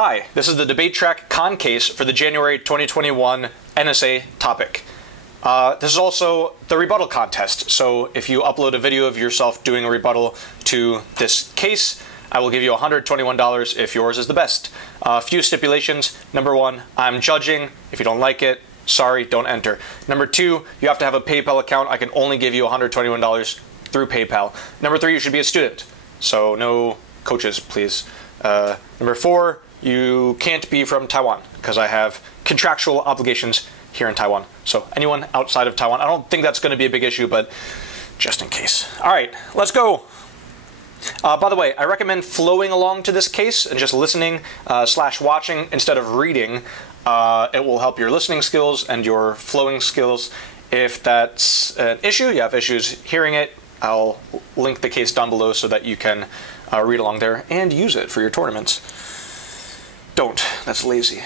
Hi, this is the debatetrack con case for the January 2021 NSA topic. This is also the rebuttal contest, so if you upload a video of yourself doing a rebuttal to this case, I will give you $121 if yours is the best. A few stipulations. Number one, I'm judging. If you don't like it, sorry, don't enter. Number two, you have to have a PayPal account. I can only give you $121 through PayPal. Number three, you should be a student, so no coaches, please. Number four, you can't be from Taiwan, because I have contractual obligations here in Taiwan. So anyone outside of Taiwan, I don't think that's going to be a big issue, but just in case. All right, let's go. By the way, I recommend flowing along to this case and just listening / watching instead of reading. It will help your listening skills and your flowing skills. If that's an issue, you have issues hearing it, I'll link the case down below so that you can read along there and use it for your tournaments. Don't. That's lazy.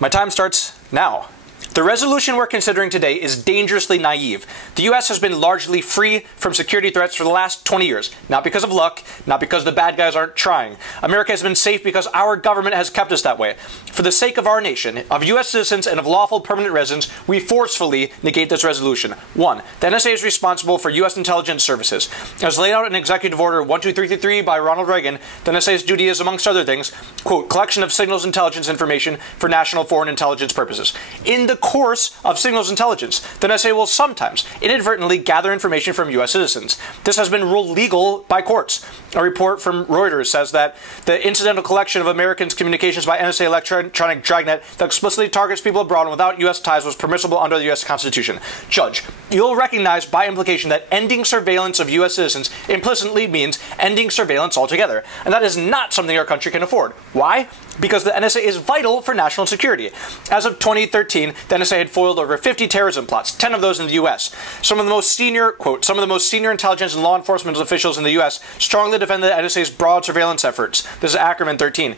My time starts now. The resolution we're considering today is dangerously naive. The US has been largely free from security threats for the last 20 years. Not because of luck, not because the bad guys aren't trying. America has been safe because our government has kept us that way. For the sake of our nation, of US citizens, and of lawful permanent residents, we forcefully negate this resolution. 1. The NSA is responsible for US intelligence services. As laid out in Executive Order 12333 by Ronald Reagan, the NSA's duty is, amongst other things, quote, collection of signals intelligence information for national foreign intelligence purposes. In the course of signals intelligence, the NSA will sometimes inadvertently gather information from U.S. citizens. This has been ruled legal by courts. A report from Reuters says that the incidental collection of Americans' communications by NSA electronic dragnet that explicitly targets people abroad and without U.S. ties was permissible under the U.S. Constitution. Judge, you'll recognize by implication that ending surveillance of U.S. citizens implicitly means ending surveillance altogether, and that is not something our country can afford. Why? Because the NSA is vital for national security. As of 2013, the NSA had foiled over 50 terrorism plots, 10 of those in the U.S. Some of the most senior intelligence and law enforcement officials in the U.S. strongly defend the NSA's broad surveillance efforts. This is Ackerman 13.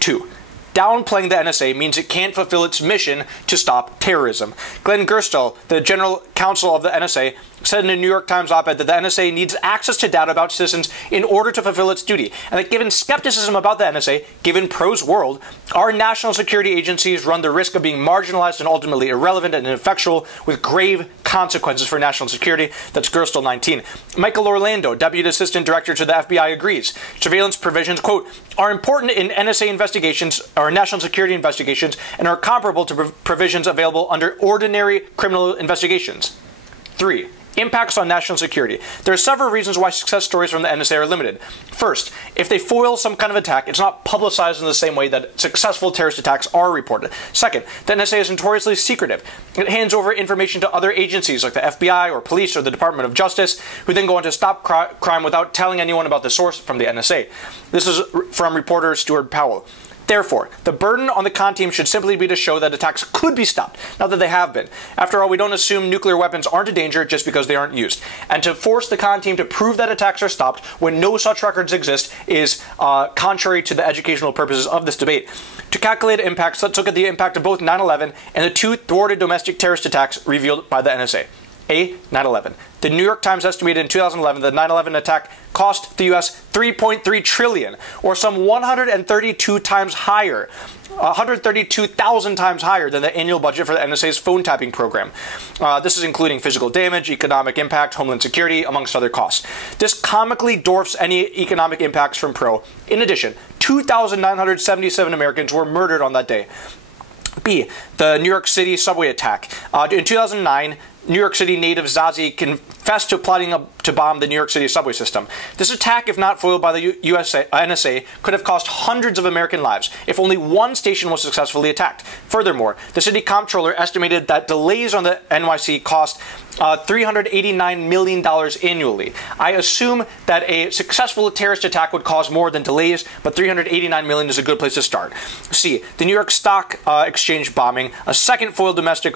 2. Downplaying the NSA means it can't fulfill its mission to stop terrorism. Glenn Gerstle, the general counsel of the NSA, said in a New York Times op-ed that the NSA needs access to data about citizens in order to fulfill its duty, and that given skepticism about the NSA, given Pro's world, our national security agencies run the risk of being marginalized and ultimately irrelevant and ineffectual with grave consequences for national security. That's Gerstle 19. Michael Orlando, Deputy Assistant Director to the FBI, agrees. Surveillance provisions, quote, are important in NSA investigations or national security investigations and are comparable to provisions available under ordinary criminal investigations. 3. Impacts on national security. There are several reasons why success stories from the NSA are limited. First, if they foil some kind of attack, it's not publicized in the same way that successful terrorist attacks are reported. Second, the NSA is notoriously secretive. It hands over information to other agencies like the FBI or police or the Department of Justice, who then go on to stop crime without telling anyone about the source from the NSA. This is from reporter Stuart Powell. Therefore, the burden on the con team should simply be to show that attacks could be stopped, not that they have been. After all, we don't assume nuclear weapons aren't a danger just because they aren't used. And to force the con team to prove that attacks are stopped when no such records exist is contrary to the educational purposes of this debate. To calculate impacts, let's look at the impact of both 9/11 and the 2 thwarted domestic terrorist attacks revealed by the NSA. 9/11. The New York Times estimated in 2011 that the 9/11 attack cost the U.S. $3.3 trillion, or some 132 times higher, 132,000 times higher than the annual budget for the NSA's phone tapping program. This is including physical damage, economic impact, homeland security, amongst other costs. This comically dwarfs any economic impacts from Pro. In addition, 2,977 Americans were murdered on that day. B. The New York City subway attack. In 2009, New York City native Zazi confessed to plotting to bomb the New York City subway system. This attack, if not foiled by the NSA, could have cost hundreds of American lives if only one station was successfully attacked. Furthermore, the city comptroller estimated that delays on the NYC cost $389 million annually. I assume that a successful terrorist attack would cause more than delays, but $389 million is a good place to start. C. The New York Stock Exchange bombing, a second foiled domestic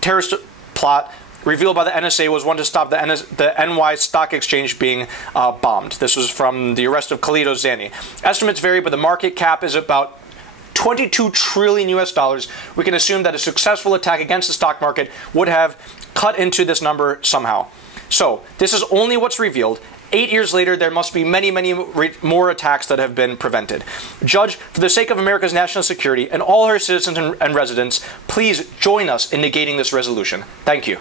terrorist plot revealed by the NSA, was one to stop the NY Stock Exchange being bombed. This was from the arrest of Khalid Ozani. Estimates vary, but the market cap is about 22 trillion US dollars. We can assume that a successful attack against the stock market would have cut into this number somehow. So, this is only what's revealed. 8 years later, there must be many, many more attacks that have been prevented. Judge, for the sake of America's national security and all her citizens and residents, please join us in negating this resolution. Thank you.